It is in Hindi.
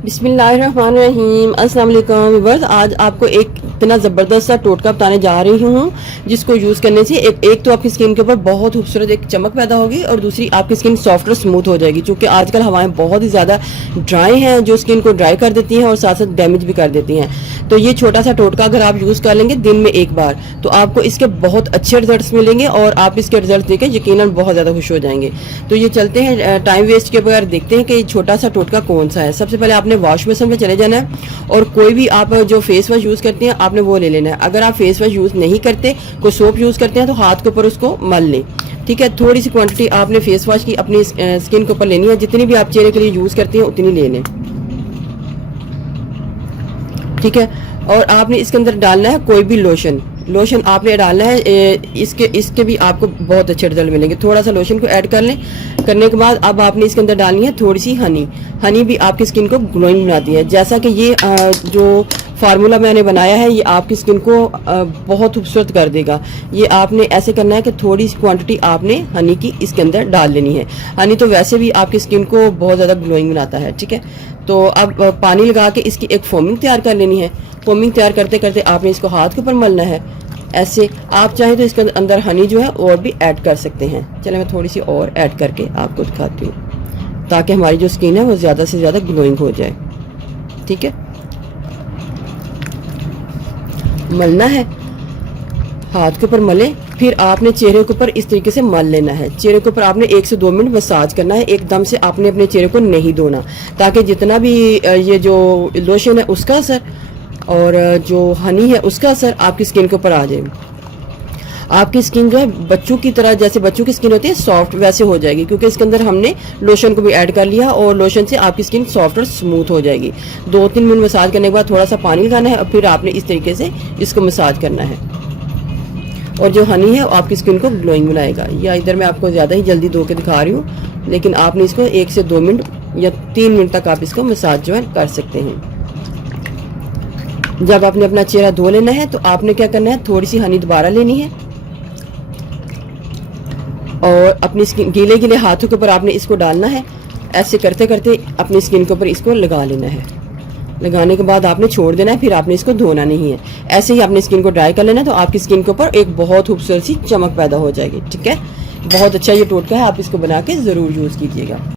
बिस्मिल्लाहिर्रहमानिर्रहीम। अस्सलाम वालेकुम व्यूअर्स, आज आपको एक इतना ज़बरदस्त सा टोटका बताने जा रही हूँ जिसको यूज़ करने से एक तो आपकी स्किन के ऊपर बहुत खूबसूरत एक चमक पैदा होगी और दूसरी आपकी स्किन सॉफ्ट और स्मूथ हो जाएगी। क्योंकि आजकल हवाएं बहुत ही ज़्यादा ड्राई हैं जो स्किन को ड्राई कर देती हैं और साथ साथ डैमेज भी कर देती हैं। तो ये छोटा सा टोटका अगर आप यूज़ कर लेंगे दिन में एक बार तो आपको इसके बहुत अच्छे रिजल्ट मिलेंगे और आप इसके रिजल्ट देकर यकीनन बहुत ज़्यादा खुश हो जाएंगे। तो ये चलते हैं टाइम वेस्ट के बगैर देखते हैं कि ये छोटा सा टोटका कौन सा है। सबसे पहले आपने वॉश बेसिन में चले जाना है और कोई भी आप जो फेस वॉश यूज़ करते हैं आपने वो ले लेना है। अगर आप फेस वॉश यूज़ नहीं करते, कोई सोप यूज़ करते हैं तो हाथ के ऊपर उसको मल लें। ठीक है, थोड़ी सी क्वांटिटी आपने फेस वॉश की अपनी स्किन के ऊपर लेनी है। जितनी भी आप चेहरे के लिए यूज़ करते हैं उतनी ले लें। ठीक है, और आपने इसके अंदर डालना है कोई भी लोशन आपने डालना है। इसके भी आपको बहुत अच्छे रिजल्ट मिलेंगे। थोड़ा सा लोशन को ऐड कर लें। करने के बाद अब आपने इसके अंदर डालनी है थोड़ी सी हनी भी आपकी स्किन को ग्लोइंग बनाती है। जैसा कि ये जो फार्मूला मैंने बनाया है ये आपकी स्किन को बहुत खूबसूरत कर देगा। ये आपने ऐसे करना है कि थोड़ी सी क्वांटिटी आपने हनी की इसके अंदर डाल लेनी है। हनी तो वैसे भी आपकी स्किन को बहुत ज़्यादा ग्लोइंग बनाता है। ठीक है, तो अब पानी लगा के इसकी एक फोमिंग तैयार कर लेनी है। फोमिंग तैयार करते करते आपने इसको हाथ के ऊपर मलना है। ऐसे आप चाहें तो इसके अंदर हनी जो है और भी ऐड कर सकते हैं। चले मैं थोड़ी सी और ऐड करके आपको दिखाती हूँ ताकि हमारी जो स्किन है वो ज़्यादा से ज़्यादा ग्लोइंग हो जाए। ठीक है, मलना है, हाथ के ऊपर मले, फिर आपने चेहरे के ऊपर इस तरीके से मल लेना है। चेहरे के ऊपर आपने 1 से 2 मिनट मसाज करना है। एकदम से आपने अपने चेहरे को नहीं धोना ताकि जितना भी ये जो लोशन है उसका असर और जो हनी है उसका असर आपकी स्किन के ऊपर आ जाए। आपकी स्किन जो है बच्चों की तरह, जैसे बच्चों की स्किन होती है सॉफ्ट, वैसे हो जाएगी क्योंकि इसके अंदर हमने लोशन को भी ऐड कर लिया और लोशन से आपकी स्किन सॉफ्ट और स्मूथ हो जाएगी। 2-3 मिनट मसाज करने के बाद थोड़ा सा पानी लगाना है और फिर आपने इस तरीके से इसको मसाज करना है। और जो हनी है वो आपकी स्किन को ग्लोइंग बनाएगा। या इधर मैं आपको ज़्यादा ही जल्दी धो के दिखा रही हूँ, लेकिन आपने इसको 1 से 2 मिनट या 3 मिनट तक आप इसको मसाज जो है कर सकते हैं। जब आपने अपना चेहरा धो लेना है तो आपने क्या करना है, थोड़ी सी हनी दोबारा लेनी है और अपनी स्किन गीले हाथों के ऊपर आपने इसको डालना है। ऐसे करते करते अपनी स्किन के ऊपर इसको लगा लेना है। लगाने के बाद आपने छोड़ देना है, फिर आपने इसको धोना नहीं है। ऐसे ही आपने स्किन को ड्राई कर लेना है तो आपकी स्किन के ऊपर एक बहुत खूबसूरत सी चमक पैदा हो जाएगी। ठीक है, बहुत अच्छा ये टोटका है, आप इसको बना के ज़रूर यूज़ कीजिएगा।